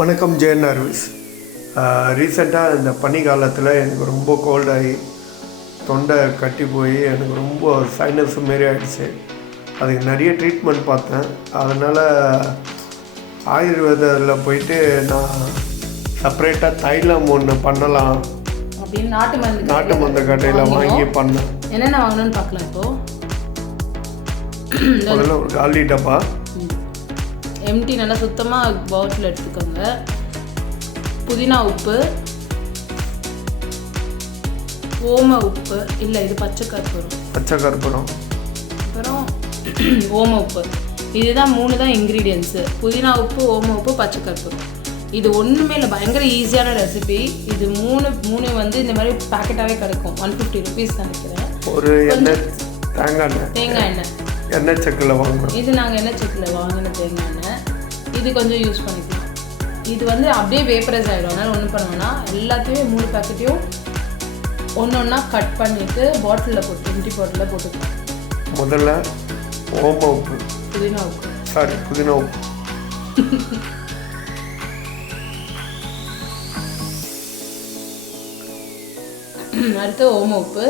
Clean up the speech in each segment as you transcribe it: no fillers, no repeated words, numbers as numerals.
வணக்கம் ஜெயன் அர்விஸ். ரீசெண்டாக இந்த பனி காலத்தில் எனக்கு ரொம்ப கோல்டாகி தொண்டை கட்டி போய் எனக்கு ரொம்ப சைனஸ் மாரி ஆகிடுச்சு. அதுக்கு நிறைய ட்ரீட்மெண்ட் பார்த்தேன். அதனால் ஆயுர்வேதாவில் போயிட்டு நான் செப்பரேட்டாக தைலம் ஒன்று பண்ணலாம் அப்படின்னு நாட்டு மருந்து கடையில் வாங்கி பண்ணேன். என்னென்ன வாங்கணும்னு பார்க்கலாம். இப்போது முதல்ல ஒரு காலி டப்பா எம்டி நல்லா சுத்தமாக பாட்டில் எடுத்துக்கோங்க. புதினா உப்பு, ஓம உப்பு, இல்லை இது பச்சை கற்பூரம், அப்புறம் ஓம உப்பு. இதுதான் 3 தான் இன்க்ரீடியன்ஸு. புதினா உப்பு, ஓம உப்பு, பச்சை கற்பூரம். இது ஒன்றுமே இல்லை, பயங்கர ஈஸியான ரெசிபி. இது மூணு வந்து இந்த மாதிரி பேக்கெட்டாகவே கிடைக்கும். 150 rupees நினைக்கிறேன். ஒரு தேங்காய் எண்ணெய் எண்ணெய் செக்கில் வாங்கணும். இது நாங்கள் எண்ணெய் செக்கில் வாங்கின தேங்காய் எண்ணெய். இது கொஞ்சம் யூஸ் பண்ணிக்கலாம். இது வந்து அப்படியே வேப்பரைஸ் ஆகிடும். அதனால் ஒன்று பண்ணுவோன்னா எல்லாத்தையும் 3 பேக்கெட்டையும் ஒன்றா கட் பண்ணிவிட்டு பாட்டிலில் போட்டு எம்டி பாட்டிலில் போட்டுக்கலாம். முதல்ல ஓம உப்பு, புதினா உப்பு அடுத்து ஓம உப்பு,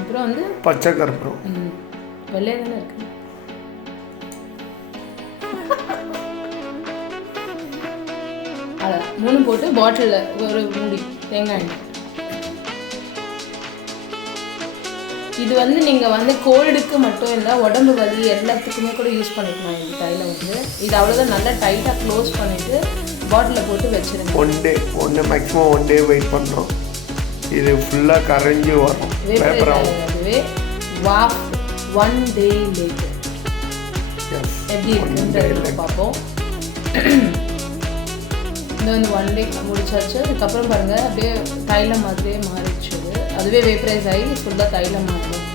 அப்புறம் வந்து பச்சை கற்பூரம். வெள்ளையா தானே இருக்கு. அதான் 3 போட்டு பாட்டிலில் ஒரு மூடி தேங்காய் எண்ணெய். இது வந்து நீங்கள் வந்து கோல்டுக்கு மட்டும் இல்லை, உடம்பு வலி எல்லாத்துக்குமே கூட யூஸ் பண்ணிக்கலாம். இந்த தைலம் வந்து இது அவ்வளோதான். நல்லா டைட்டாக க்ளோஸ் பண்ணிவிட்டு பாட்டிலில் போட்டு வச்சுருங்க. மேக்ஸிமம் 1 day வெயிட் பண்ணுறோம். இது ஃபுல்லாக கரைஞ்சி வரும். அதுவே 1 day later எப்படி இருக்குன்றது பார்ப்போம். இந்த வந்து 1 day முடிச்சாச்சு. அதுக்கப்புறம் பாருங்கள் அப்படியே தைலம் மாதிரியே மாறிடுச்சு. அதுவே வேப்பரைஸ் ஆகி ஃபுல்லாக தைலம் மாறிடும்.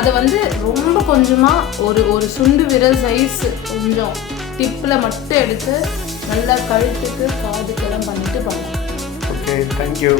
அதை வந்து ரொம்ப கொஞ்சமாக ஒரு சுண்டு விரல் சைஸ் கொஞ்சம் டிப்பில் மட்டும் எடுத்து நல்லா கழுத்துக்கு காதுக்கெல்லாம் பண்ணிவிட்டு பண்ணலாம். Okay, thank you.